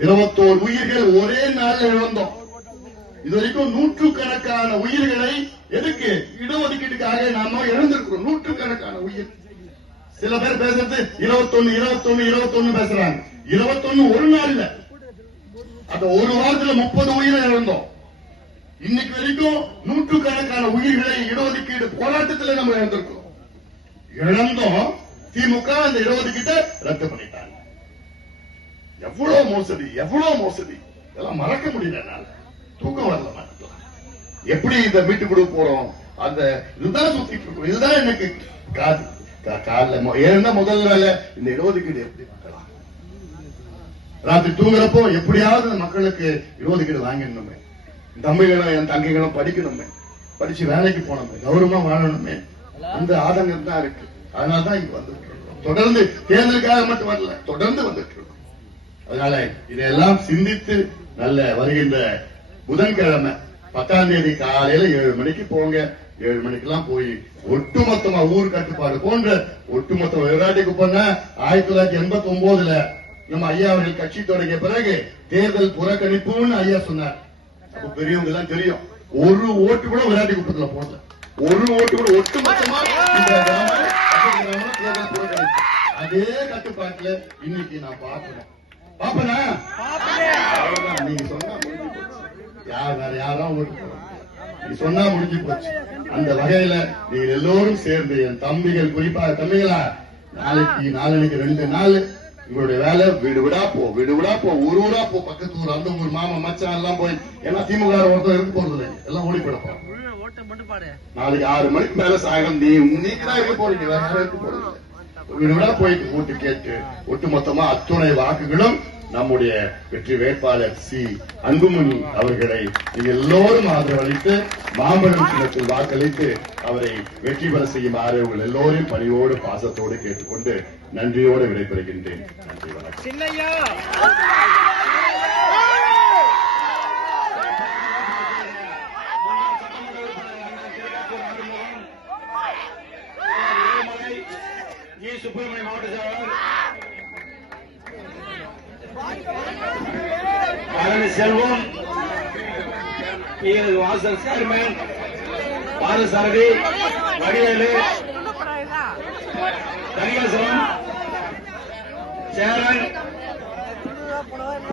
இருபத்தோரு உயிர்கள் ஒரே நாள் இழந்தோம். இது வரைக்கும் நூற்று கணக்கான உயிர்களை எதுக்கு இடஒதுக்கீட்டுக்காக நாம இழந்திருக்கிறோம். நூற்றுக்கணக்கான உயிர். சில பேர் பேசுறது இருபத்தொன்னு இருபத்தொன்னு இருபத்தொன்னு பேசுறாங்க. இருபத்தொன்னு ஒரு நாள்ல. அந்த ஒரு வாரத்துல முப்பது உயிரை இழந்தோம். இன்னைக்கு வரைக்கும் நூற்று கணக்கான உயிர்களை இடஒதுக்கீடு போராட்டத்தில் நம்ம இழந்திருக்கிறோம். இழந்தோம். திமுக அந்த இடஒதுக்கீட்டை ரத்து பண்ணிட்டாங்க. எவ்வளவு மோசடி எவ்வளவு மோசடி? இதெல்லாம் மறக்க முடியல என்னால. தூக்கம் வரல மறக்கலாம் எப்படி இதை மீட்டு கொடுக்க போறோம்? அந்த இதுதான் சுத்திட்டு இருக்கோம். இதுதான் எனக்கு காது. காலில் ஏன்னா முதல் வேலை? இந்த இடஒதுக்கீடு எப்படி பார்க்கலாம்? ராத்திரி தூங்குறப்போ எப்படியாவது மக்களுக்கு இடஒதுக்கீடு வாங்கிடணுமே. என் தம்பிகளும் என் தங்கைகளும் படிக்கணுமே. படிச்சு வேலைக்கு போனோமே கௌரவமா வாழணுமே. அந்த ஆதங்கம் தான் இருக்கு. அதனாலதான் இங்க வந்துட்டு இருக்கோம். தொடர்ந்து தேர்தலுக்காக மட்டும் வரல. தொடர்ந்து வந்துட்டு இருக்கோம். அதனால இதையெல்லாம் சிந்தித்து நல்ல வருகின்ற புதன்கிழமை பத்தாம் தேதி காலையில ஏழு மணிக்கு போங்க. ஏழு மணிக்கெல்லாம் போய் ஒட்டுமொத்தமா ஊர் கட்டுப்பாடு போன்ற ஒட்டுமொத்த விராட்டி பண்ண ஆயிரத்தி தொள்ளாயிரத்தி எண்பத்தி ஒன்பதுல நம்ம ஐயா அவர்கள் கட்சி தொடங்கிய பிறகு தேர்தல் புறக்கணிப்புன்னு ஐயா சொன்னார். அப்ப பெரியவங்க எல்லாம் தெரியும். ஒரு ஓட்டு கூட விராட்டி குப்பத்துல போடல. ஒரு ஓட்டு கூட ஒட்டுமொத்தமா தேர்தல் புறக்கணிப்பு. அதே கட்டுப்பாட்டுல இன்னைக்கு நான் பார்க்கிறேன் பாப்பனா அவ்வளவுதான். நீங்க சொன்னா முடிஞ்சு போச்சு யார் வேற யாரும் ஓட்டு போட முடியாது. நீ சொன்னா முடிஞ்சு போச்சு அந்த வகையில நீங்க எல்லோரும் சேர்ந்து என் தம்பிகள் குறிப்பாக தம்பிகளா நாளைக்கு நாளைக்கு ரெண்டு நாள் உங்களுடைய வேலை வீடு விடா போ வீடு விடா போ ஊர் ஊரா போ பக்கத்து ஊர் அந்த ஊர் மாமா மச்சான் எல்லாம் போய் ஏன்னா திமுக ஒருத்தர் இருக்க போறது இல்லை எல்லாம் ஓடி பாடு நாளைக்கு ஆறு மணிக்கு மேல சாயங்காலம் நீ நீங்க தான் இருக்க போறீங்க வேற யாரும் இருக்க போறது. வீடு விடா போயிட்டு ஓட்டு கேட்டு ஒட்டுமொத்தமா அத்துணை வாக்குகளும் நம்முடைய வெற்றி வேட்பாளர் சி. அன்புமணி அவர்களை நீங்கள் எல்லோரும் ஆதரவளித்து மாம்பழம் சின்னத்தில் வாக்களித்து அவரை வெற்றி பெற செய்யுமாறு உங்கள் எல்லோரும் பணியோடு பாசத்தோடு கேட்டுக்கொண்டு நன்றியோடு விடைபெறுகின்றேன். நன்றி வணக்கம். சுப்பிரமணிய மாவட்ட செயலாளர் பழனி செல்வம். வாசல் சேர்மேன் பாரசாரதி வடிவேலு கரிகாசனம் சேரன்.